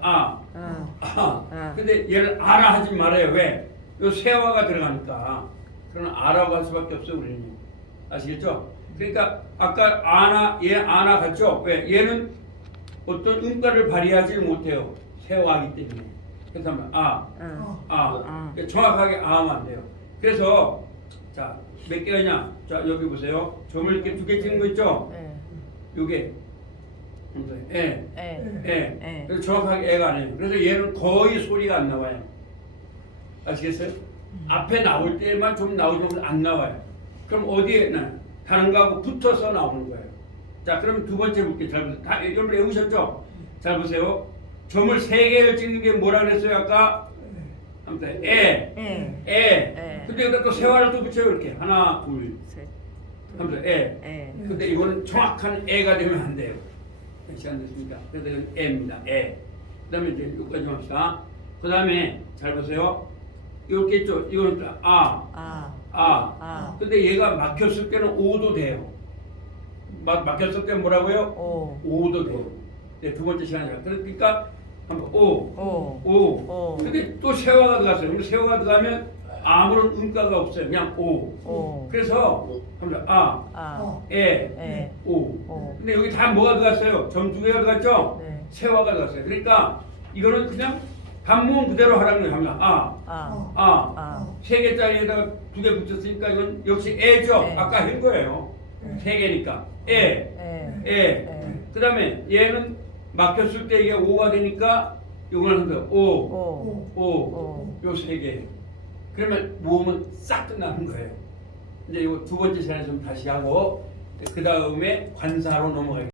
근데 얘를 아라 하지 말아요. 왜? 요 세화가 들어가니까. 그러면 아라고 할 수밖에 없어요, 우리는. 아시겠죠? 그러니까 아까 얘 아나 같죠? 왜? 얘는 어떤 음가를 발휘하지 못해요. 세화하기 때문에. 그래서 하면 정확하게 하면 안 돼요. 그래서 자, 몇 개냐? 자, 여기 보세요. 점을 이렇게 2개 찍는 거 있죠? 요게 그래서 정확하게 애가 안 해요. 그래서 얘는 거의 소리가 안 나와요. 아시겠어요? 앞에 나올 때만 좀 나오지 안 나와요. 그럼 어디에 나요? 다른 거하고 붙어서 나오는 거예요. 자, 그럼 두 번째 볼게요. 잘 보세요. 다 여러분 외우셨죠? 잘 보세요. 점을 세 개를 찍는 게 뭐라 그랬어요 아까? 아무튼 에. 근데 여기다 또 세화를 또 붙여요 이렇게. 하나, 둘, 셋. 하면서 에. 근데 이거는 정확한 에가 되면 안 돼요. 시간 됐습니까? 그래서 이건 에입니다. 에. 그다음에 이제 여기까지 합시다. 그다음에 잘 보세요. 이렇게 있죠. 이거는 근데 얘가 막혔을 때는 오도 돼요. 막혔을 때는 뭐라고요? 오도 돼요. 네, 두 번째 시간이라. 그러니까 한번 오. 근데 또 세화가 들어갔어요. 근데 세화가 들어가면 아무런 음가가 없어요. 그냥 오. 그래서 한번 에, 오. 근데 여기 다 뭐가 들어갔어요? 점 두 개가 들어갔죠? 네. 세화가 들어갔어요. 그러니까 이거는 그냥 반문 그대로 하라는 거예요. 하면 세 개짜리에다가 두 개 붙였으니까 이건 역시 에죠. 네. 아까 한 거예요. 세 개니까 에. 그 다음에 얘는 막혔을 때 이게 오가 되니까 이걸 한다. 요 세 개. 그러면 모음은 싹 끝나는 거예요. 이제 이거 두 번째 시간에 좀 다시 하고 그 다음에 관사로 넘어가요.